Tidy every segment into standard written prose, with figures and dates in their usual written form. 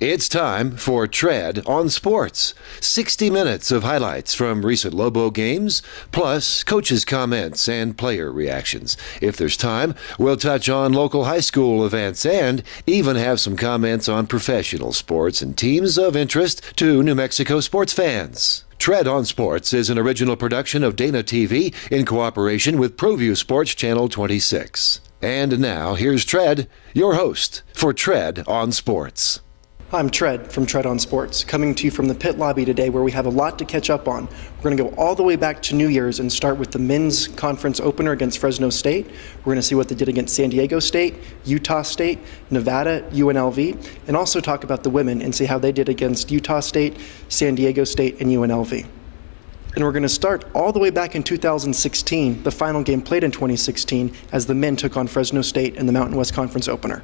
It's time for Tread on Sports. 60 minutes of highlights from recent Lobo games, plus coaches' comments and player reactions. If there's time, we'll touch on local high school events and even have some comments on professional sports and teams of interest to New Mexico sports fans. Tread on Sports is an original production of Dana TV in cooperation with ProView Sports Channel 26. And now, here's Tread, your host for Tread on Sports. I'm Tread from Tread on Sports, coming to you from the pit lobby today where we have a lot to catch up on. We're going to go all the way back to New Year's and start with the men's conference opener against Fresno State. We're going to see what they did against San Diego State, Utah State, Nevada, UNLV, and also talk about the women and see how they did against Utah State, San Diego State, and UNLV. And we're going to start all the way back in 2016, the final game played in 2016, as the men took on Fresno State in the Mountain West Conference opener.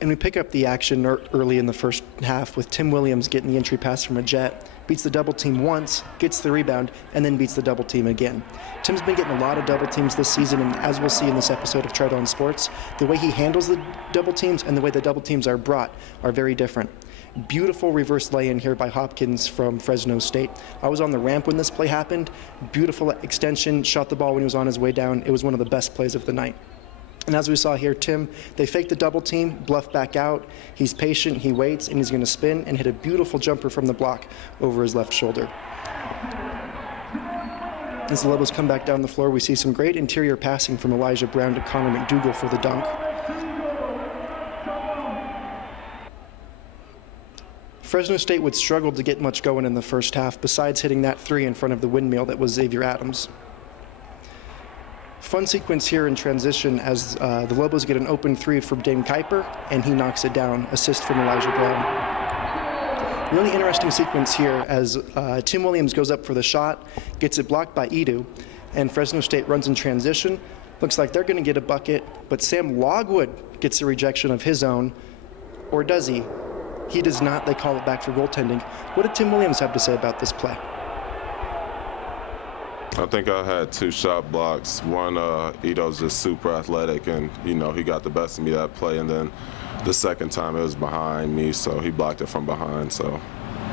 And we pick up the action early in the first half with Tim Williams getting the entry pass from a jet, beats the double team once, gets the rebound, and then beats the double team again. Tim's been getting a lot of double teams this season, and as we'll see in this episode of Tread on Sports, the way he handles the double teams and the way the double teams are brought are very different. Beautiful reverse lay-in here by Hopkins from Fresno State. I was on the ramp when this play happened. Beautiful extension, shot the ball when he was on his way down. It was one of the best plays of the night. And as we saw here, Tim, they fake the double team, bluff back out. He's patient, he waits, and he's going to spin and hit a beautiful jumper from the block over his left shoulder. As the Lobos come back down the floor, we see some great interior passing from Elijah Brown to Connor McDougal for the dunk. Fresno State would struggle to get much going in the first half, besides hitting that three in front of the windmill that was Xavier Adams. Fun sequence here in transition as the Lobos get an open three from Dane Kuiper, and he knocks it down. Assist from Elijah Brown. Really interesting sequence here as Tim Williams goes up for the shot, gets it blocked by Edu, and Fresno State runs in transition. Looks like they're going to get a bucket, but Sam Logwood gets a rejection of his own, or does he? He does not. They call it back for goaltending. What did Tim Williams have to say about this play? I think I had two shot blocks. One, Edo's just super athletic, and, he got the best of me that play. And then the second time it was behind me, so he blocked it from behind. So,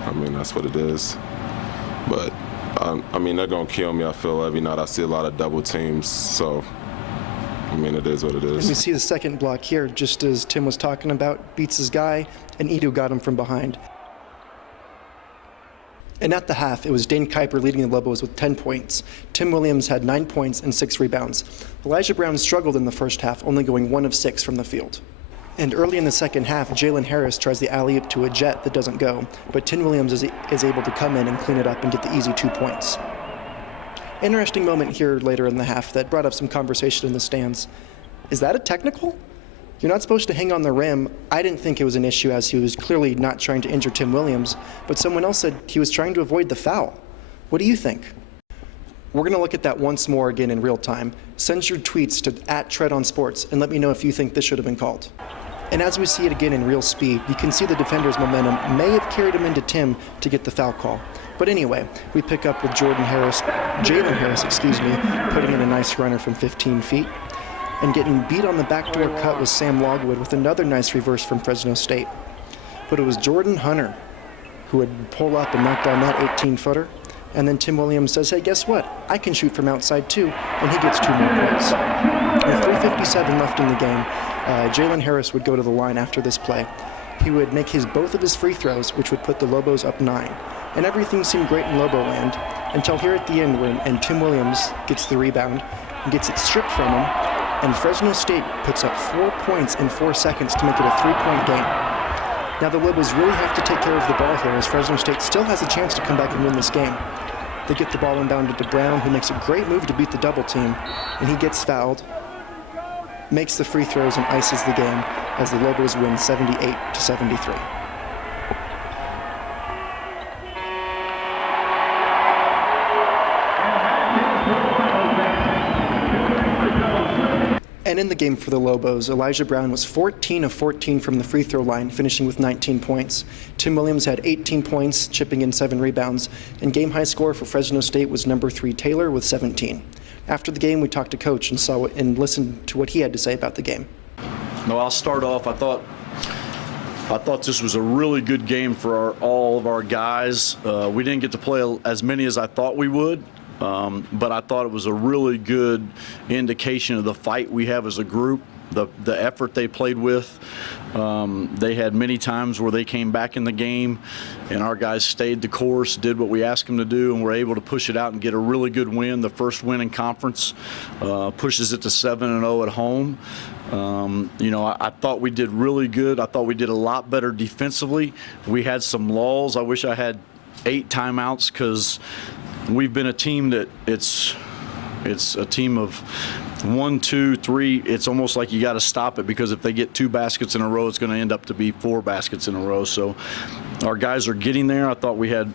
that's what it is. But, they're going to kill me, I feel, every night. I see a lot of double teams, so, it is what it is. And we see the second block here, just as Tim was talking about, beats his guy, and Edu got him from behind. And at the half, it was Dane Kuiper leading the Lobos with 10 points. Tim Williams had 9 points and 6 rebounds. Elijah Brown struggled in the first half, only going 1 of 6 from the field. And early in the second half, Jalen Harris tries the alley-oop to a jet that doesn't go, but Tim Williams is able to come in and clean it up and get the easy 2 points. Interesting moment here later in the half that brought up some conversation in the stands. Is that a technical? You're not supposed to hang on the rim. I didn't think it was an issue as he was clearly not trying to injure Tim Williams, but someone else said he was trying to avoid the foul. What do you think? We're going to look at that once more again in real time. Send your tweets to @TreadOnSports and let me know if you think this should have been called. And as we see it again in real speed, you can see the defender's momentum may have carried him into Tim to get the foul call. But anyway, we pick up with Jalen Harris, putting in a nice runner from 15 feet. And getting beat on the backdoor cut was Sam Logwood with another nice reverse from Fresno State. But it was Jordan Hunter who would pull up and knock down that 18-footer. And then Tim Williams says, hey, guess what? I can shoot from outside too. And he gets 2 more points. With 3:57 left in the game, Jalen Harris would go to the line after this play. He would make both of his free throws, which would put the Lobos up 9. And everything seemed great in Lobo land until here at the end when Tim Williams gets the rebound and gets it stripped from him. And Fresno State puts up 4 points in 4 seconds to make it a 3-point game. Now the Lobos really have to take care of the ball here as Fresno State still has a chance to come back and win this game. They get the ball inbounded to Brown, who makes a great move to beat the double team, and he gets fouled, makes the free throws, and ices the game as the Lobos win 78-73. And in the game for the Lobos, Elijah Brown was 14 of 14 from the free throw line, finishing with 19 points. Tim Williams had 18 points, chipping in 7 rebounds, and game high score for Fresno State was number 3 Taylor with 17. After the game, we talked to Coach and listened to what he had to say about the game. No, I'll start off. I thought I thought this was a really good game for all of our guys. We didn't get to play as many as I thought we would. But I thought it was a really good indication of the fight we have as a group, the effort they played with. They had many times where they came back in the game, and our guys stayed the course, did what we asked them to do, and were able to push it out and get a really good win. The first win in conference pushes it to 7-0 at home. I thought we did really good. I thought we did a lot better defensively. We had some lulls. I wish I had 8 timeouts because we've been a team that it's a team of 1, 2, 3. It's almost like you got to stop it because if they get 2 baskets in a row, it's going to end up to be 4 baskets in a row. So our guys are getting there. I thought we had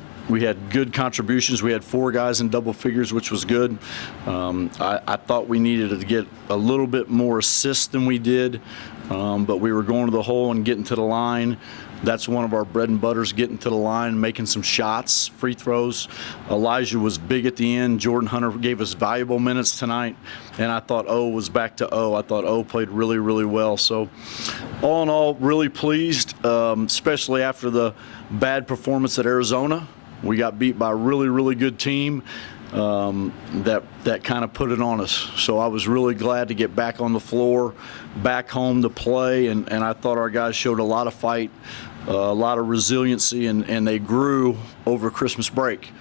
good contributions. We had 4 guys in double figures, which was good. I thought we needed to get a little bit more assists than we did, but we were going to the hole and getting to the line. That's one of our bread and butters, getting to the line, making some shots, free throws. Elijah was big at the end. Jordan Hunter gave us valuable minutes tonight, and I thought O was back to O. I thought O played really, really well. So all in all, really pleased, especially after the bad performance at Arizona. We got beat by a really, really good team that kind of put it on us. So I was really glad to get back on the floor, back home to play, and I thought our guys showed a lot of fight, a lot of resiliency, and they grew over Christmas break.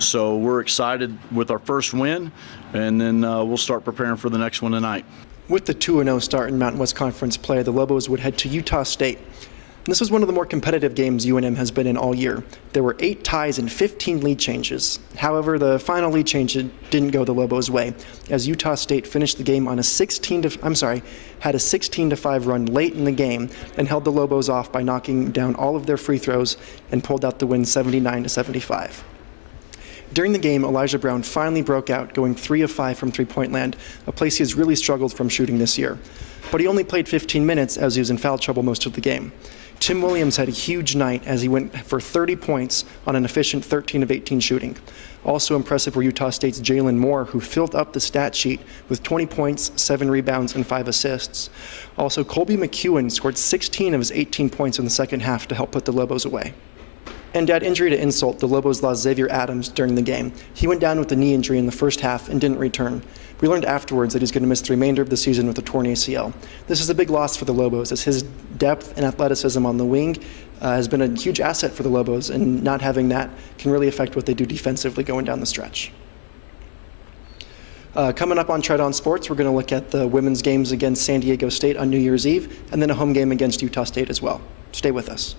So we're excited with our first win, and then we'll start preparing for the next one tonight. With the 2-0 start in Mountain West Conference play, the Lobos would head to Utah State. This was one of the more competitive games UNM has been in all year. There were 8 ties and 15 lead changes. However, the final lead change didn't go the Lobos' way, as Utah State finished the game on had a 16-5 run late in the game and held the Lobos off by knocking down all of their free throws and pulled out the win 79-75. During the game, Elijah Brown finally broke out, going 3 of 5 from three-point land, a place he has really struggled from shooting this year. But he only played 15 minutes as he was in foul trouble most of the game. Tim Williams had a huge night as he went for 30 points on an efficient 13 of 18 shooting. Also impressive were Utah State's Jalen Moore, who filled up the stat sheet with 20 points, 7 rebounds, and 5 assists. Also, Colby McEwen scored 16 of his 18 points in the second half to help put the Lobos away. And add injury to insult, the Lobos lost Xavier Adams during the game. He went down with a knee injury in the first half and didn't return. We learned afterwards that he's going to miss the remainder of the season with a torn ACL. This is a big loss for the Lobos, as his depth and athleticism on the wing has been a huge asset for the Lobos, and not having that can really affect what they do defensively going down the stretch. Coming up on Tread On Sports, we're going to look at the women's games against San Diego State on New Year's Eve, and then a home game against Utah State as well. Stay with us.